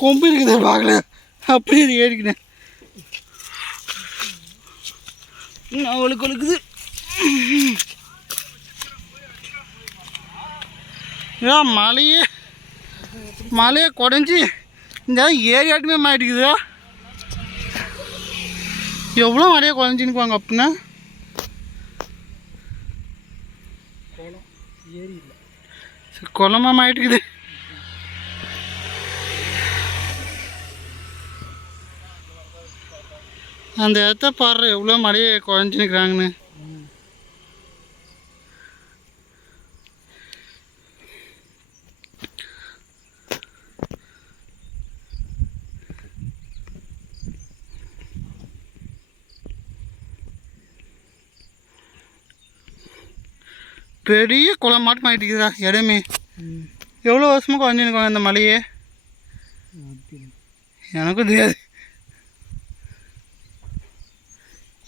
கொம்பு இருக்குது பார்க்கல. அப்படியே இது ஏறிக்கினேன் அவளுக்கு ஒழுக்குது ஏன் மலையே மலையை குடஞ்சி இந்த ஏரியாட்டுமே மாட்டிக்குதா எவ்வளோ மலையை குழஞ்சினுக்குவாங்க அப்படின்னா. குளமாக மாட்டிக்குது. அந்த இடத்த பாடுற எவ்வளோ மழையை குழஞ்சினுக்குறாங்கன்னு பெரிய குளம் மாட்டு மாட்டிக்குதா இடமே. ம். எவ்வளோ வருஷமாக குறைஞ்சிருக்காங்க இந்த மலையே எனக்கும் தெரியாது.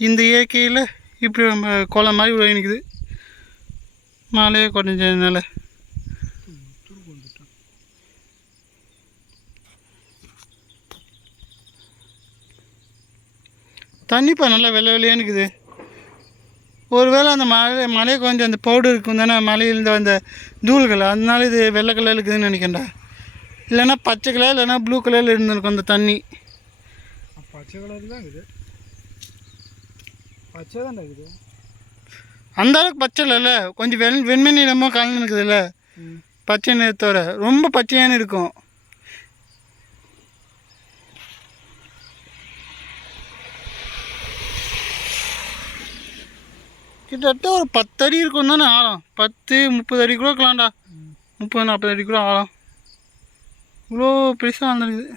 இந்த இயற்கையில் இப்படி நம்ம குளம் மாதிரி உள்ள நிற்குது மழையே குறைஞ்சதுனால தண்ணிப்பா நல்லா வெள்ளை வெள்ளையே இருக்குது ஒருவேளை அந்த மழை மழை கொஞ்சம் அந்த பவுடர் இருக்கும் தானே மலையிலேருந்து அந்த தூள்கள் அதனால இது வெள்ளை கலர் இருக்குதுன்னு நினைக்கிறேன்டா. இல்லைன்னா பச்சை கலர் இல்லைன்னா ப்ளூ கலரில் இருந்திருக்கும் அந்த தண்ணி. பச்சை கலர் தான் இருக்குது. பச்சை தான் இருக்குது. அந்த அளவுக்கு பச்சை இல்லைல்ல கொஞ்சம் வெண் வெண்மை நிறமாக கலந்து இருக்குதுல்ல பச்சை நிறத்தோட. ரொம்ப பச்சையான இருக்கும். கிட்டத்தட்ட ஒரு பத்து அடி இருக்கும் தானே ஆழம். பத்து முப்பது அடி கூட இருக்கலாம்டா. முப்பது நாற்பது அடி கூட ஆழம். இவ்வளோ பெருசாக வந்துருக்குது